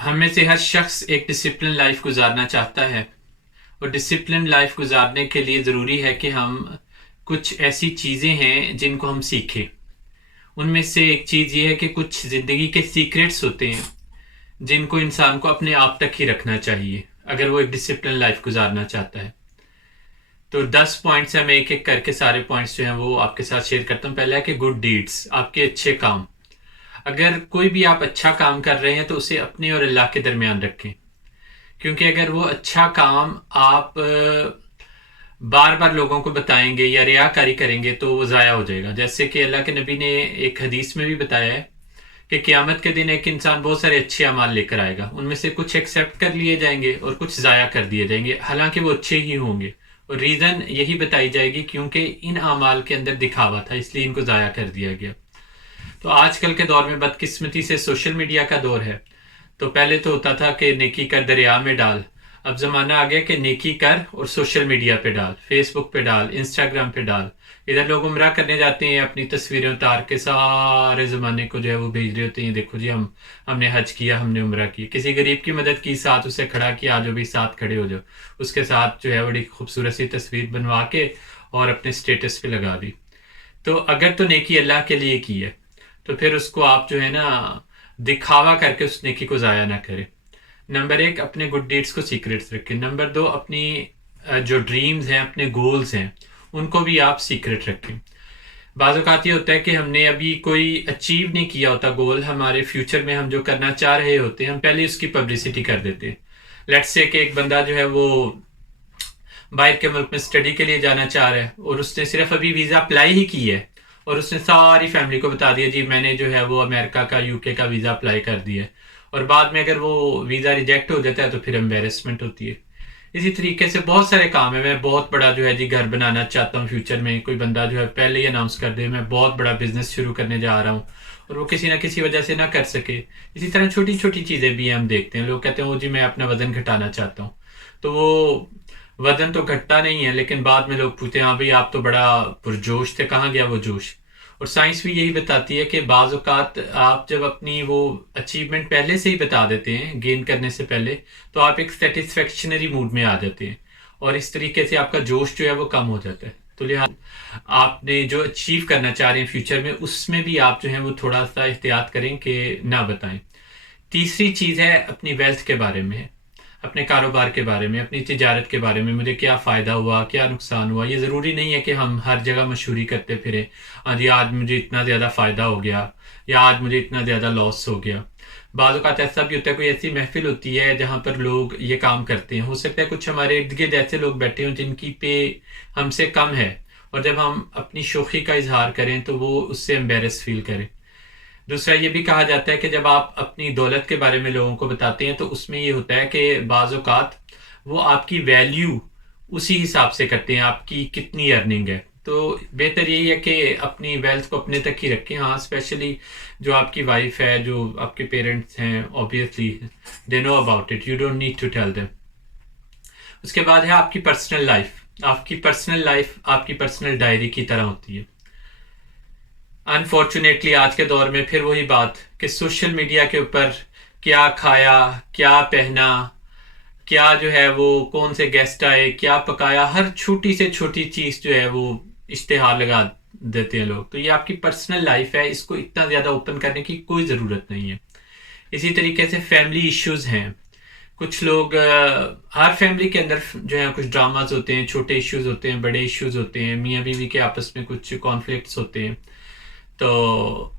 हम में से हर शख्स एक डिसिप्लिन लाइफ गुजारना चाहता है। और डिसिप्लिन लाइफ गुजारने के लिए ज़रूरी है कि हम कुछ ऐसी चीज़ें हैं जिनको हम सीखें। उनमें से एक चीज़ ये है कि कुछ ज़िंदगी के सीक्रेट्स होते हैं जिनको इंसान को अपने आप तक ही रखना चाहिए अगर वो एक डिसिप्लिन लाइफ गुजारना चाहता है। तो 10 पॉइंट्स हैं, मैं एक एक करके सारे पॉइंट्स जो हैं वो आपके साथ शेयर करता हूँ। पहला है कि गुड डीड्स, आपके अच्छे काम। अगर कोई भी आप अच्छा काम कर रहे हैं तो उसे अपने और अल्लाह के दरमियान रखें, क्योंकि अगर वो अच्छा काम आप बार बार लोगों को बताएंगे या रियाकारी करेंगे तो वो ज़ाया हो जाएगा। जैसे कि अल्लाह के नबी ने एक हदीस में भी बताया है कि क़यामत के दिन एक इंसान बहुत सारे अच्छे अमाल लेकर आएगा, उनमें से कुछ एक्सेप्ट कर लिए जाएंगे और कुछ ज़ाया कर दिए जाएंगे, हालांकि वो अच्छे ही होंगे। और रीज़न यही बताई जाएगी क्योंकि इन अमाल के अंदर दिखावा था, इसलिए इनको ज़ाया कर दिया गया। तो आजकल के दौर में बदकिस्मती से सोशल मीडिया का दौर है। तो पहले तो होता था कि नेकी कर दरिया में डाल, अब ज़माना आ गया कि नेकी कर और सोशल मीडिया पे डाल, फेसबुक पे डाल, इंस्टाग्राम पे डाल। इधर लोग उम्रा करने जाते हैं, अपनी तस्वीरें उतार के सारे ज़माने को जो है वो भेज रहे होते हैं, देखो जी हमने हज किया, हमने उम्रा की। किसी गरीब की मदद की, साथ उसे खड़ा किया, आज भी साथ खड़े हो जाओ, उसके साथ जो है बड़ी खूबसूरत सी तस्वीर बनवा के और अपने स्टेटस पे लगा दी। तो अगर तो नेकी अल्लाह के लिए की है तो फिर उसको आप जो है ना दिखावा करके उस नेकी को ज़ाया ना करें। नंबर एक, अपने गुड डीड्स को सीक्रेट्स रखें। नंबर दो, अपनी जो ड्रीम्स हैं, अपने गोल्स हैं, उनको भी आप सीक्रेट रखें। बाज़ औक़ात ये होता है कि हमने अभी कोई अचीव नहीं किया होता गोल, हमारे फ्यूचर में हम जो करना चाह रहे होते हैं हम पहले उसकी पब्लिसिटी कर देते हैं। लेट्स से कि एक बंदा जो है वो बाहर के मुल्क में स्टडी के लिए जाना चाह रहा है और उसने सिर्फ अभी वीज़ा अप्लाई ही की है और उसने सारी फैमिली को बता दिया जी मैंने जो है वो अमेरिका का, यूके का वीज़ा अप्लाई कर दिया है, और बाद में अगर वो वीज़ा रिजेक्ट हो जाता है तो फिर एम्बेरसमेंट होती है। इसी तरीके से बहुत सारे काम है। मैं बहुत बड़ा जो है जी घर बनाना चाहता हूँ फ्यूचर में, कोई बंदा जो है पहले ही अनाउंस कर दे मैं बहुत बड़ा बिजनेस शुरू करने जा रहा हूँ और वो किसी ना किसी वजह से ना कर सके। इसी तरह छोटी छोटी चीज़ें भी हम देखते हैं, लोग कहते हैं वो जी मैं अपना वजन घटाना चाहता हूँ, तो वो वजन तो घटता नहीं है, लेकिन बाद में लोग पूछते हैं हाँ भाई आप तो बड़ा पुरजोश थे, कहाँ गया वो जोश। और साइंस भी यही बताती है कि बाज़ औक़ात आप जब अपनी वो अचीवमेंट पहले से ही बता देते हैं गेन करने से पहले, तो आप एक सेटिस्फेक्शनरी मूड में आ जाते हैं और इस तरीके से आपका जोश जो है वो कम हो जाता है। तो लिहाजा आपने जो अचीव करना चाह रहे हैं फ्यूचर में उसमें भी आप जो है वो थोड़ा सा एहतियात करें कि ना बताएं। तीसरी चीज़ है अपनी वेल्थ के बारे में, अपने कारोबार के बारे में, अपनी तिजारत के बारे में, मुझे क्या फ़ायदा हुआ, क्या नुकसान हुआ। ये ज़रूरी नहीं है कि हम हर जगह मशहूरी करते फिरें, जी आज मुझे इतना ज़्यादा फ़ायदा हो गया या आज मुझे इतना ज़्यादा लॉस हो गया। बाज़ औक़ात ऐसा भी होता है, कोई ऐसी महफ़िल होती है जहाँ पर लोग ये काम करते हैं, हो सकता है कुछ हमारे इर्द गिर्द ऐसे लोग बैठे हों जिनकी पे हमसे कम है, और जब हम अपनी शोखी का इजहार करें तो वो उससे एम्बेरस फील करें। दूसरा ये भी कहा जाता है कि जब आप अपनी दौलत के बारे में लोगों को बताते हैं तो उसमें ये होता है कि बाज़ औक़ात वो आपकी वैल्यू उसी हिसाब से करते हैं आपकी कितनी अर्निंग है। तो बेहतर यही है कि अपनी वेल्थ को अपने तक ही रखें। हाँ, स्पेशली जो आपकी वाइफ है, जो आपके पेरेंट्स हैं, obviously they know about it, you don't need to tell them. उसके बाद है आपकी पर्सनल लाइफ। आपकी पर्सनल लाइफ आपकी पर्सनल डायरी की तरह होती है। अनफॉर्चुनेटली आज के दौर में फिर वही बात कि सोशल मीडिया के ऊपर क्या खाया, क्या पहना, क्या जो है वो कौन से गेस्ट आए, क्या पकाया, हर छोटी से छोटी चीज़ जो है वो इश्तेहार लगा देते हैं लोग। तो ये आपकी पर्सनल लाइफ है, इसको इतना ज़्यादा ओपन करने की कोई ज़रूरत नहीं है। इसी तरीके से फैमिली इश्यूज़ हैं। कुछ लोग हर फैमिली के अंदर जो है कुछ ड्रामाज होते हैं, छोटे इश्यूज़ होते हैं, बड़े इश्यूज़ होते हैं, मियाँ बीवी के आपस में कुछ कॉन्फ्लिक्ट्स होते हैं। तो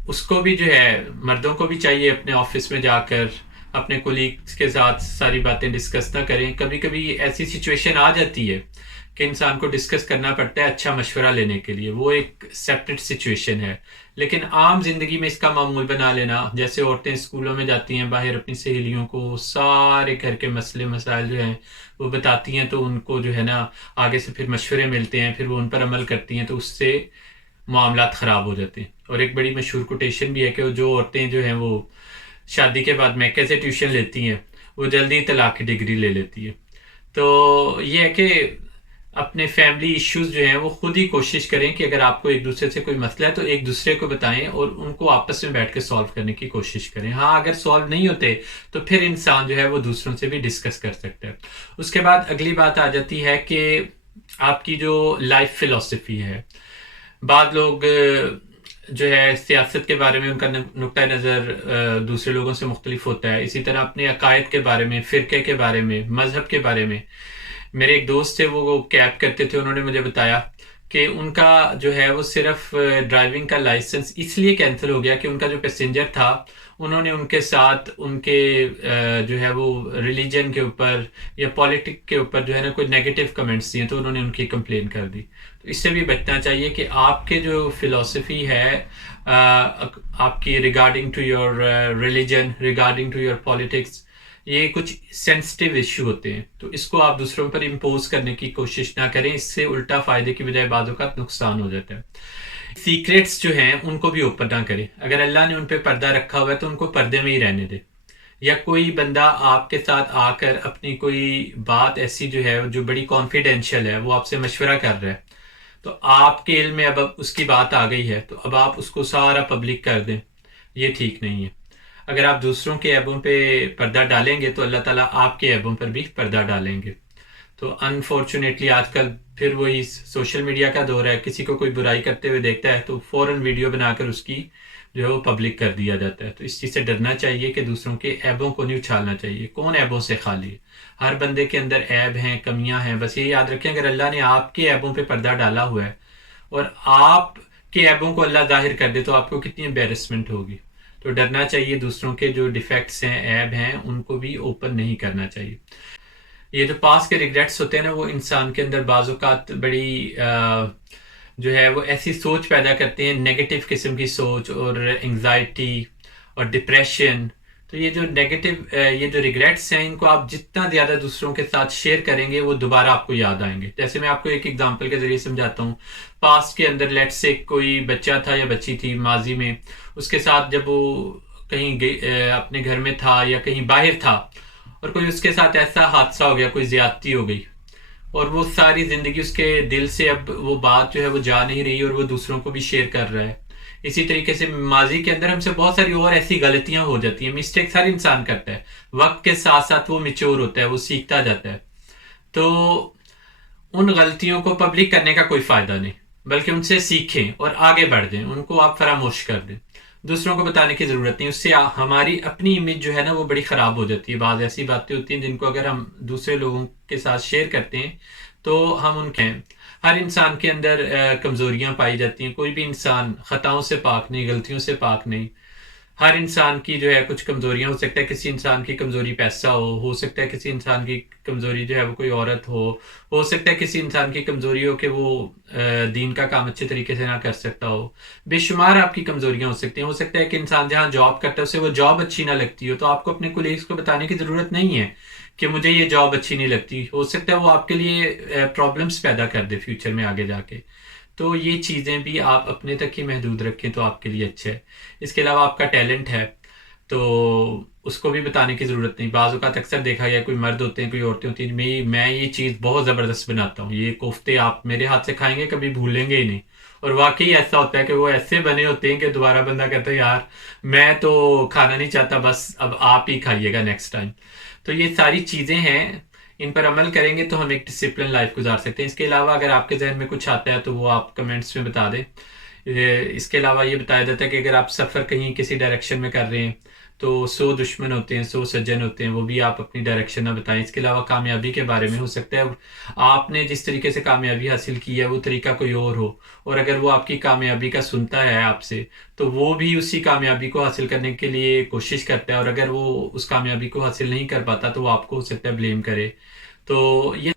उसको भी जो है मर्दों को भी चाहिए अपने ऑफिस में जाकर अपने कोलीग्स के साथ सारी बातें डिस्कस ना करें। कभी कभी ऐसी सिचुएशन आ जाती है कि इंसान को डिस्कस करना पड़ता है अच्छा मशवरा लेने के लिए, वो एक सेपरेट सिचुएशन है। लेकिन आम जिंदगी में इसका मामूल बना लेना, जैसे औरतें स्कूलों में जाती हैं बाहर अपनी सहेलियों को सारे घर के मसले मसाइल जो हैं वो बताती हैं, तो उनको जो है ना आगे से फिर मशवरे मिलते हैं, फिर वो उन पर अमल करती हैं, तो उससे मामलात ख़राब हो जाते हैं। और एक बड़ी मशहूर कोटेशन भी है कि जो औरतें जो हैं वो शादी के बाद मैके से ट्यूशन लेती हैं वो जल्दी तलाक की डिग्री ले लेती है। तो ये है कि اپنے فیملی ایشوز جو ہیں وہ خود ہی کوشش کریں کہ اگر آپ کو ایک دوسرے سے کوئی مسئلہ ہے تو ایک دوسرے کو بتائیں اور ان کو آپس میں بیٹھ کے سالو کرنے کی کوشش کریں. ہاں اگر سالو نہیں ہوتے تو پھر انسان جو ہے وہ دوسروں سے بھی ڈسکس کر سکتا ہے. اس کے بعد اگلی بات آ جاتی ہے کہ آپ کی جو لائف فلسفی ہے. بعض لوگ جو ہے سیاست کے بارے میں ان کا نقطۂ نظر دوسرے لوگوں سے مختلف ہوتا ہے. اسی طرح اپنے عقائد کے بارے میں، فرقے کے بارے میں، مذہب کے بارے میں. میرے ایک دوست تھے، وہ کیب کرتے تھے، انہوں نے مجھے بتایا کہ ان کا جو ہے وہ صرف ڈرائیونگ کا لائسنس اس لیے کینسل ہو گیا کہ ان کا جو پیسنجر تھا انہوں نے ان کے ساتھ ان کے جو ہے وہ ریلیجن کے اوپر یا پالیٹک کے اوپر جو ہے نا کوئی نیگیٹو کمنٹس دیے تو انہوں نے ان کی کمپلین کر دی. تو اس سے بھی بچنا چاہیے کہ آپ کے جو فلسفی ہے آپ کی regarding to your religion, regarding to your politics, یہ کچھ سینسٹیو ایشو ہوتے ہیں تو اس کو آپ دوسروں پر امپوز کرنے کی کوشش نہ کریں. اس سے الٹا فائدے کی بجائے بعض اوقات نقصان ہو جاتا ہے. سیکریٹس جو ہیں ان کو بھی اوپن نہ کریں. اگر اللہ نے ان پہ پردہ رکھا ہوا ہے تو ان کو پردے میں ہی رہنے دیں. یا کوئی بندہ آپ کے ساتھ آ کر اپنی کوئی بات ایسی جو ہے جو بڑی کانفیڈینشیل ہے وہ آپ سے مشورہ کر رہا ہے تو آپ کے علم میں اب اس کی بات آ گئی ہے تو اب آپ اس کو سارا پبلک کر دیں. یہ ٹھیک نہیں ہے. اگر آپ دوسروں کے عیبوں پہ پردہ ڈالیں گے تو اللہ تعالیٰ آپ کے عیبوں پر بھی پردہ ڈالیں گے. تو انفارچونیٹلی آج کل پھر وہی سوشل میڈیا کا دور ہے. کسی کو کوئی برائی کرتے ہوئے دیکھتا ہے تو فوراً ویڈیو بنا کر اس کی جو ہے وہ پبلک کر دیا جاتا ہے. تو اس چیز سے ڈرنا چاہیے کہ دوسروں کے عیبوں کو نہیں اچھالنا چاہیے. کون عیبوں سے خالی ہے؟ ہر بندے کے اندر عیب ہیں، کمیاں ہیں. بس یہ یاد رکھیں اگر اللہ نے آپ کے عیبوں پہ پردہ ڈالا ہوا ہے اور آپ کے عیبوں کو اللہ ظاہر کر دے تو آپ کو کتنی امبیرسمنٹ ہوگی. تو ڈرنا چاہیے. دوسروں کے جو ڈیفیکٹس ہیں، عیب ہیں، ان کو بھی اوپن نہیں کرنا چاہیے. یہ جو پاس کے ریگریٹس ہوتے ہیں نا وہ انسان کے اندر بعض اوقات بڑی جو ہے وہ ایسی سوچ پیدا کرتے ہیں، نیگیٹو قسم کی سوچ اور انگزائٹی اور ڈپریشن. تو یہ جو نیگیٹو یہ جو ریگریٹس ہیں ان کو آپ جتنا زیادہ دوسروں کے ساتھ شیئر کریں گے وہ دوبارہ آپ کو یاد آئیں گے. جیسے میں آپ کو ایک ایگزامپل کے ذریعے سمجھاتا ہوں. پاسٹ کے اندر لیٹ سے کوئی بچہ تھا یا بچی تھی ماضی میں، اس کے ساتھ جب وہ کہیں اپنے گھر میں تھا یا کہیں باہر تھا اور کوئی اس کے ساتھ ایسا حادثہ ہو گیا، کوئی زیادتی ہو گئی اور وہ ساری زندگی اس کے دل سے اب وہ بات جو ہے وہ جا نہیں رہی اور وہ دوسروں کو بھی شیئر کر رہا ہے. اسی طریقے سے ماضی کے اندر ہم سے بہت ساری اور ایسی غلطیاں ہو جاتی ہیں. مسٹیکس ہر انسان کرتا ہے. وقت کے ساتھ ساتھ وہ میچور ہوتا ہے، وہ سیکھتا جاتا ہے. تو ان غلطیوں کو پبلک کرنے کا کوئی فائدہ نہیں، بلکہ ان سے سیکھیں اور آگے بڑھ دیں. ان کو آپ فراموش کر دیں. دوسروں کو بتانے کی ضرورت نہیں. اس سے ہماری اپنی امیج جو ہے نا وہ بڑی خراب ہو جاتی ہے. بعض ایسی باتیں ہوتی ہیں جن کو اگر ہم دوسرے لوگوں کے ساتھ شیئر کرتے ہیں تو ہم ان کے ہر انسان کے اندر کمزوریاں پائی جاتی ہیں. کوئی بھی انسان خطاؤں سے پاک نہیں، غلطیوں سے پاک نہیں. ہر انسان کی جو ہے کچھ کمزوریاں ہو سکتا ہے. کسی انسان کی کمزوری پیسہ ہو سکتا ہے کسی انسان کی کمزوری جو ہے وہ کوئی عورت ہو سکتا ہے کسی انسان کی کمزوری ہو کہ وہ دین کا کام اچھے طریقے سے نہ کر سکتا ہو. بے شمار آپ کی کمزوریاں ہو سکتی ہیں. ہو سکتا ہے کہ انسان جہاں جاب کرتا ہے اسے وہ جاب اچھی نہ لگتی ہو تو آپ کو اپنے کولیگز کو بتانے کی ضرورت نہیں ہے کہ مجھے یہ جاب اچھی نہیں لگتی. ہو سکتا ہے وہ آپ کے لیے پرابلمس پیدا کر دے فیوچر میں آگے جا کے. تو یہ چیزیں بھی آپ اپنے تک ہی محدود رکھیں تو آپ کے لیے اچھا ہے. اس کے علاوہ آپ کا ٹیلنٹ ہے تو اس کو بھی بتانے کی ضرورت نہیں. بعض اوقات اکثر دیکھا گیا کوئی مرد ہوتے ہیں کوئی عورتیں ہوتی ہیں، میں یہ چیز بہت زبردست بناتا ہوں، یہ کوفتے آپ میرے ہاتھ سے کھائیں گے کبھی بھولیں گے ہی نہیں. اور واقعی ایسا ہوتا ہے کہ وہ ایسے بنے ہوتے ہیں کہ دوبارہ بندہ کہتا ہے یار میں تو کھانا نہیں چاہتا، بس اب آپ ہی کھائیے گا نیکسٹ ٹائم. تو یہ ساری چیزیں ہیں، ان پر عمل کریں گے تو ہم ایک ڈسپلن لائف گزار سکتے ہیں. اس کے علاوہ اگر آپ کے ذہن میں کچھ آتا ہے تو وہ آپ کمنٹس میں بتا دیں. اس کے علاوہ یہ بتایا جاتا ہے کہ اگر آپ سفر کہیں کسی ڈائریکشن میں کر رہے ہیں تو 100 دشمن ہوتے ہیں 100 سجن ہوتے ہیں، وہ بھی آپ اپنی ڈائریکشن نہ بتائیں. اس کے علاوہ کامیابی کے بارے میں ہو سکتا ہے آپ نے جس طریقے سے کامیابی حاصل کی ہے وہ طریقہ کوئی اور ہو، اور اگر وہ آپ کی کامیابی کا سنتا ہے آپ سے تو وہ بھی اسی کامیابی کو حاصل کرنے کے لیے کوشش کرتا ہے، اور اگر وہ اس کامیابی کو حاصل نہیں کر پاتا تو وہ آپ کو ہو سکتا ہے بلیم کرے. تو یہ